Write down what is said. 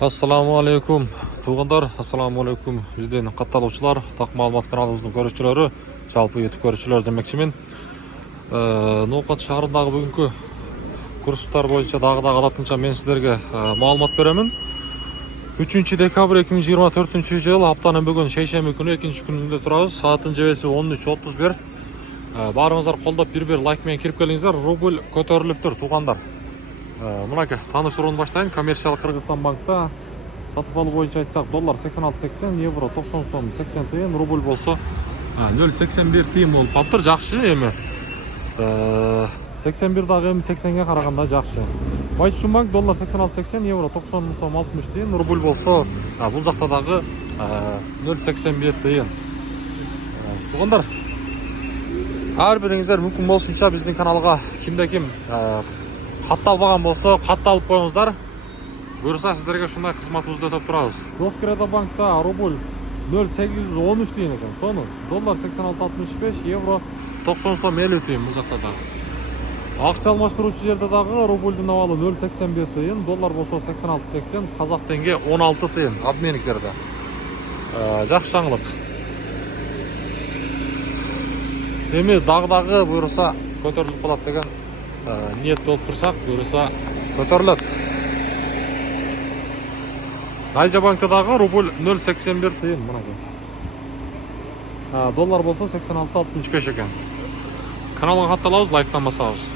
Ассаламу алейкум туғандар, ассаламу алейкум бізден қатталушылар, тақ маалымат каналымыздың көрушілері, жалпы етіп көрушілер демекшімен. Ноқат шағырындағы бүгінгі курстар бойынша дағы адатынша мен сіздерге маалымат беремін. 3 декабрь 2024 жыл аптаның бүгін шейшембі күні екінші күнінде тұрабыз. Сааттың жебесі 13:31. Барыңыздар қолдап бір лайкмен кіріп келіңіздер. Рубль көтеріліп тұр туғандар. Мұнаке таныстыруын баштайын. Коммерциялық Қырғызстан банкта сатып алу бойынша айтсақ, доллар 86.80, евро 90 сом 80 тиын, рубль болса 0.81 тиын болып қалыптыр. Жақсы еме. 81 дағы 80-ге қарағанда жақсы. Байшумбанк доллар 86.80, евро 90 сом 60 тиын, рубль болса бұл жақтадағы 0.81 тиын. Туғандар, әрбіріңіздер мүмкін болсынша біздің каналға кімде-кім қатталбаған болса, қатталып қойыңыздар. Бұйырса сіздерге шындай қызматымызды өтіп тұрамыз. Роскредобанкта рубль 0.813 тиын екен. Соны доллар 86.65, евро 90 сом 50 тиын бұл жақтада. Ақша алмастырушы жерде дағы рубльдің авалы 0.81 тиын, доллар болса 86.80, қазақ теңге 16 тиын обменниктерде. Жақсы жаңалық. Деме дағы бұйырса көтеріліп қалады деген ниет болып тұрсақ, бұйырса көтеріледі. Найза банктадағы рубль 0.81 тиын мұнағы. Доллар болса 86.65 екен. Каналға қатталауыз, лайктан басауыз.